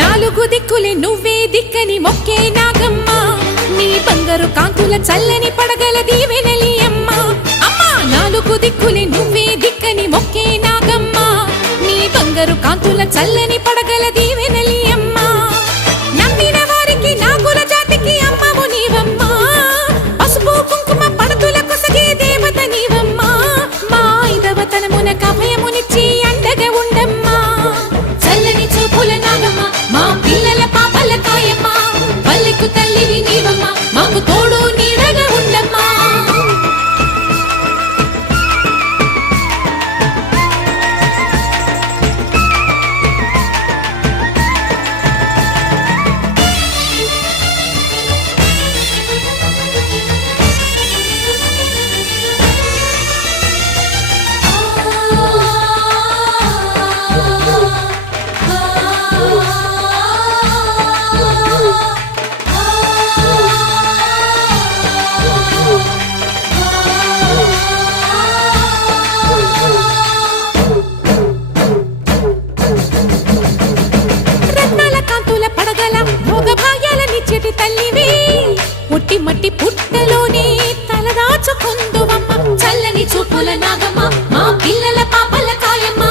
నాలుగు దిక్కులే నువ్వే దిక్కని మొక్కే నాగమ్మ నీ బంగారు కాంతుల చల్లని పడగల దీవెనలి అమ్మ అమ్మా నాలుగు దిక్కులే నువ్వే దిక్కని మొక్కే నాగమ్మ నీ బంగారు కాంతుల చల్లని పడగల దీవెనలి అమ్మ నమ్మిన వారికి నాగుల జాతికి అమ్మవు నీవమ్మ పసుపు కుంకుమ పడతుల కొసగే దేవత నీవమ్మ మా ఐదవతనమున కభయమునిచ్చి అండగా ఉండమ్మా చల్లని చూపుల నాగమ్మ మా పిల్లల పాపల కాయమ్మ పల్లెకు తల్లివి నీవమ్మ మాకు తోడు నీడగా ఉండమ్మా పుట్టి మట్టి పుట్టలోనే తలదాచుకుందువమ్మ చల్లని చూపుల నాగమ్మ మా పిల్లల పాపల కాయమ్మ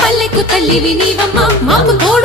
పల్లెకు తల్లివి నీవమ్మ మాకు తోడు